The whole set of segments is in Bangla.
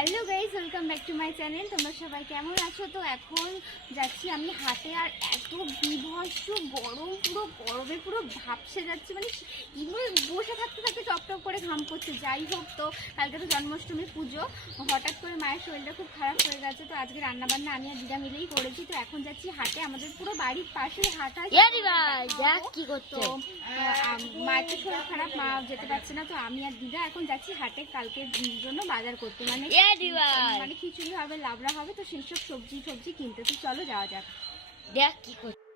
Hello guys, welcome back to my channel. তোমরা সবাই কেমন আছো? তো এখন যাচ্ছি আমি হাটে, আর এত বিভৎস গরম, পুরো গরমে পুরো ভাপসে যাচ্ছে, মানে বসে থাকতে থাকতে টপ টপ করে ঘাম পড়ছে। যাই হোক, তো কালকে তো জন্মাষ্টমী পুজো, হঠাৎ করে মায়ের শরীরটা খুব খারাপ হয়ে গেছে, তো আজকে রান্নাবান্না আমি আর দিদা মিলেই করেছি। তো এখন যাচ্ছি হাটে, আমাদের পুরো বাড়ির পাশেই হাট হয়। কি করছো? মায়ের তো শরীর খারাপ, মা যেতে পারছে না, তো আমি আর দিদা এখন যাচ্ছি হাটে কালকের জন্য বাজার করতে, মানে খিচুড়ি হবে, লাবড়া হবে, তো সেই সব সবজি কিনতে। তো চলো যাওয়া যাক। দেখ কি করছো?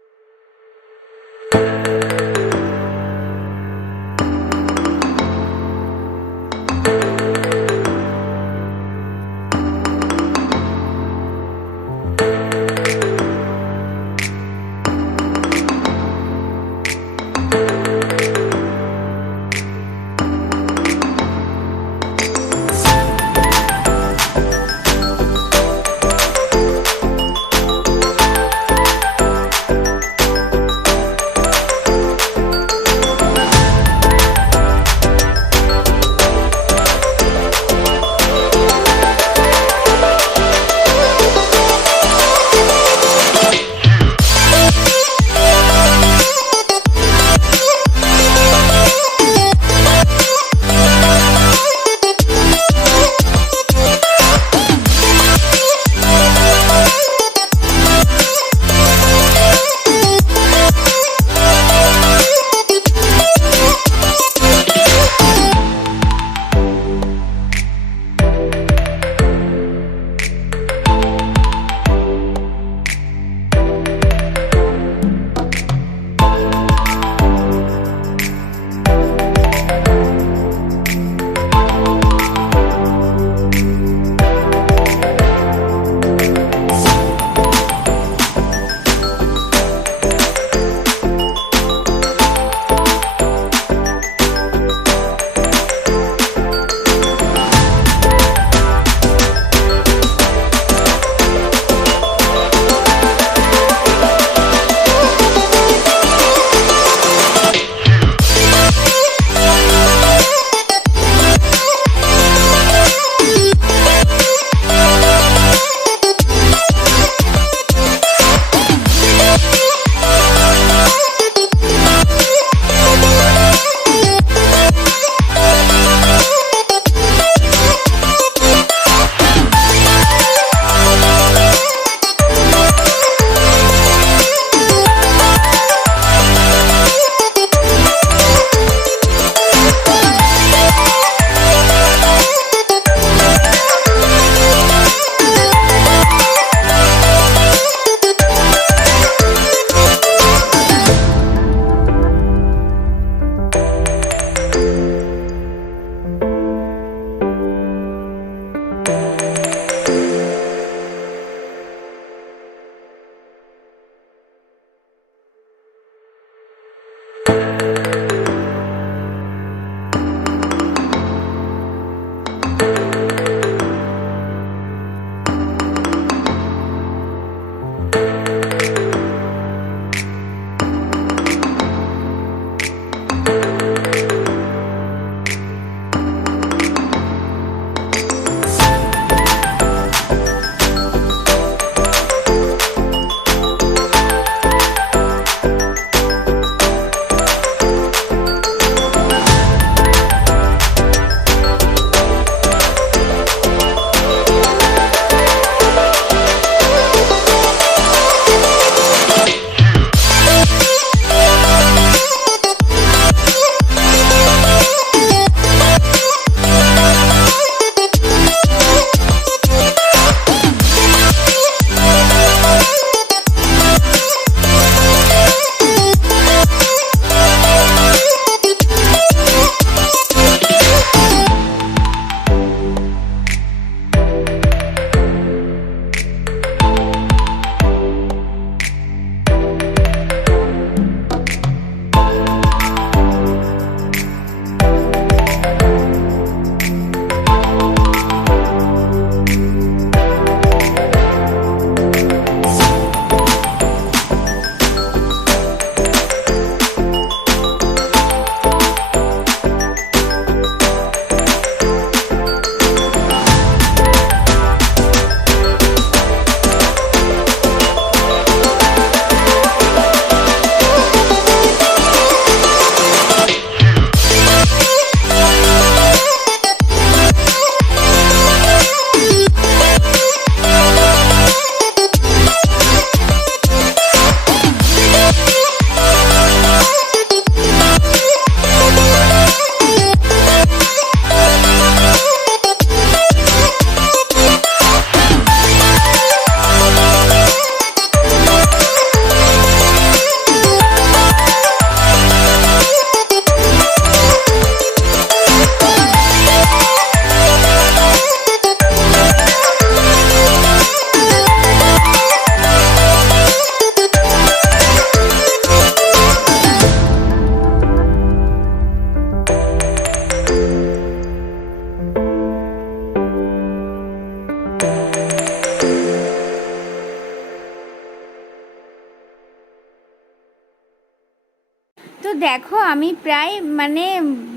দেখো আমি প্রায় মানে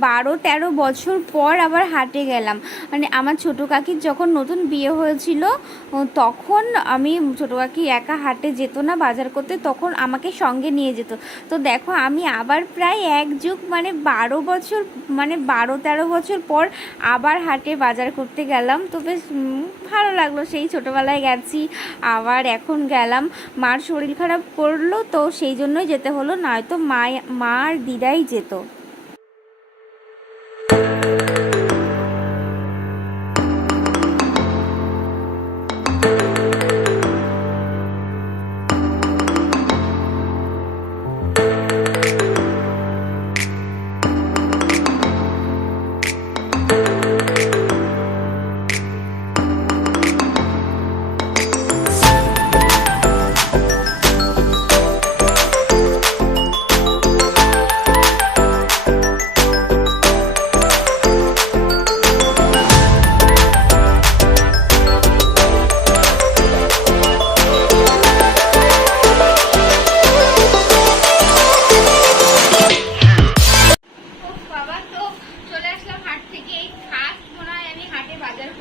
12-13 বছর পর আবার হাটে গেলাম। মানে আমার ছোটো কাকির যখন নতুন বিয়ে হয়েছিল তখন আমি ছোটো কাকি একা হাটে যেত না বাজার করতে, তখন আমাকে সঙ্গে নিয়ে যেত। তো দেখো আমি আবার প্রায় এক যুগ মানে 12 বছর মানে 12-13 বছর পর আবার হাটে বাজার করতে গেলাম। তো বেশ ভালো লাগলো, সেই ছোটোবেলায় গেছি আবার এখন গেলাম। মার শরীর খারাপ করলো তো সেই জন্যই যেতে হলো, নয়তো মা আর দিদাই যেত।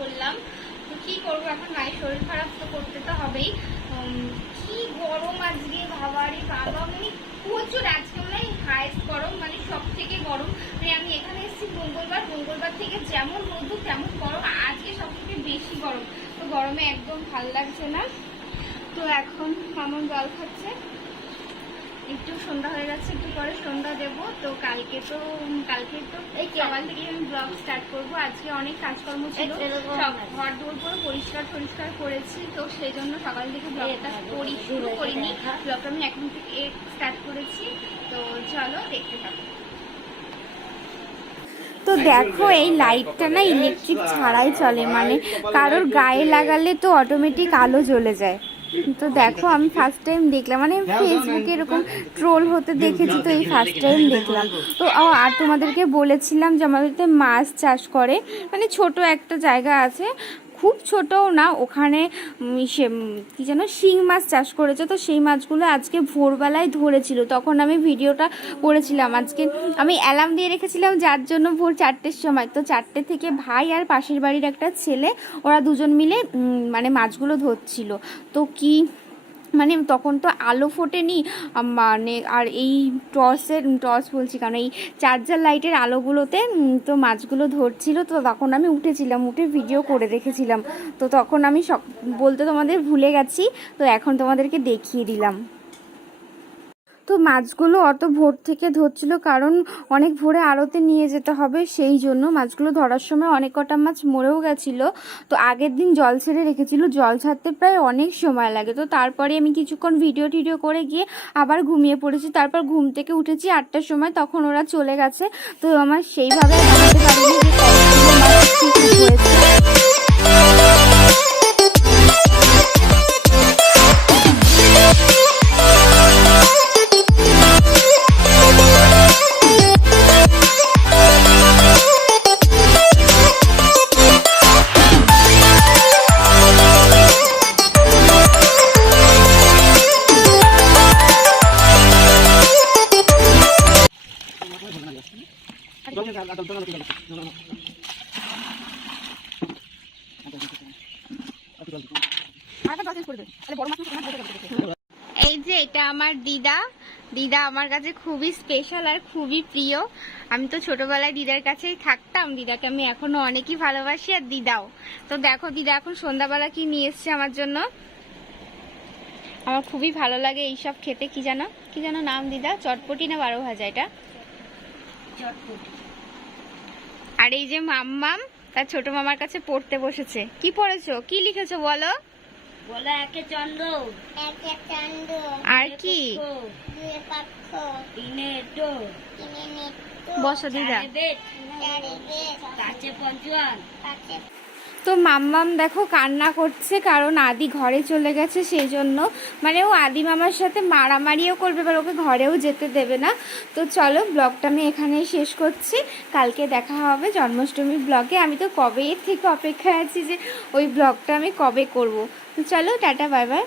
করলাম তো কি করবো, এখন মায়ের শরীর খারাপ তো করতে তো হবেই। কি গরম আজকে বাবারে বাবা, মানে প্রচুর, আজকে মানে হাইস্ট গরম, মানে সব থেকে গরম। মানে আমি এখানে এসেছি মঙ্গলবার থেকে যেমন রোদ তেমন গরম, আজকে সব থেকে বেশি গরম। তো গরমে একদম ভাল লাগছে না। তো এখন কেমন জল খাচ্ছে, একটু সন্ধ্যা হয়ে যাচ্ছে, একটু পরে সন্ধ্যা দেব। তো কালকে তো এই সকাল থেকে আমি ব্লগ স্টার্ট করব। আজকে অনেক কাজকর্ম ছিল, সব ঘর দৌড় করে পরিষ্কার করেছি, তো সেই জন্য সকাল থেকে ব্লগটা শুরু করিনি। ব্লগটা আমি এখন থেকে স্টার্ট করেছি, তো চলো দেখতে থাকো। তো দেখো এই লাইটটা না ইলেকট্রিক ছাড়াই চলে, মানে কারোর গায়ে লাগালে তো অটোমেটিক আলো জ্বলে যায়। তো দেখো আমি ফার্স্ট টাইম দেখলাম, মানে ফেসবুকে এরকম ট্রোল হতে দেখেছি, তো এই ফার্স্ট টাইম দেখলাম। তো আর তোমাদেরকে বলেছিলাম যে আমাদের মাছ চাষ করে, মানে ছোট একটা জায়গা আছে, খুব ছোটও না, ওখানে কি যেন শিং মাছ চাষ করেছে। তো সেই মাছগুলো আজকে ভোরবেলায় ধরেছিল, তখন আমি ভিডিওটা করেছিলাম। আজকে আমি অ্যালার্ম দিয়ে রেখেছিলাম যার জন্য ভোর 4টের সময়, তো 4টে থেকে ভাই আর পাশের বাড়ির একটা ছেলে, ওরা দুজন মিলে মানে মাছগুলো ধরছিল। তো কি মানে তখন তো আলো ফোটেনি, মানে আর এই টর্চ বলছি কারণ এই চার্জার লাইটের আলোগুলোতে তো মাছগুলো ধরছিল। তো তখন আমি উঠেছিলাম, উঠে ভিডিও করে রেখেছিলাম। তো তখন আমি বলতে তোমাদের ভুলে গেছি, তো এখন তোমাদেরকে দেখিয়ে দিলাম। তো মাছগুলো অত ভোর থেকে ধরছিল, কারণ অনেক ভোরে আড়তে নিয়ে যেতে হবে, সেই জন্য মাছগুলো ধরার সময় অনেক কটা মাছ মরেও গেছিলো। তো আগের দিন জল ছেড়ে রেখেছিল, জল ছাড়তে প্রায় অনেক সময় লাগে। তো তারপরে আমি কিছুক্ষণ ভিডিও করে গিয়ে আবার ঘুমিয়ে পড়েছি। তারপর ঘুম থেকে উঠেছি 8টার সময়, তখন ওরা চলে গেছে। তো আমার সেইভাবে জানতে পারিনি যে কতগুলো মাছ ঠিক হয়েছে। এই যে এটা আমার দিদা আমার কাছে খুবই স্পেশাল আর খুবই প্রিয়। আমি তো ছোটবেলায় দিদার কাছেই থাকতাম, দিদাকে আমি এখনো অনেকই ভালোবাসি, আর দিদাও। তো দেখো দিদা এখন সন্ধ্যাবেলা কি নিয়ে এসছে আমার জন্য। আমার খুবই ভালো লাগে এইসব খেতে। কি জানো নাম দিদা, চটপটি না 12 ভাজা? এটা চটপটি। আর এই যে মাম্মাম তার ছোট মামার কাছে পড়তে বসেছে। কি পড়েছো, কি লিখেছো বলো? একে চন্দ্র, আর কি বসো দিদা। তো মাম্মাম দেখো কান্না করছে, কারণ আদি ঘরে চলে গেছে, সেই জন্য। মানে ও আদি মামার সাথে মারামারিও করবে, এবার ওকে ঘরেও যেতে দেবে না। তো চলো ব্লগটা আমি এখানেই শেষ করছি, কালকে দেখা হবে জন্মাষ্টমীর ব্লগে। আমি তো কবে থেকে অপেক্ষায় আছি যে ওই ব্লগটা আমি কবে করব। তো চলো টাটা, বাই বাই।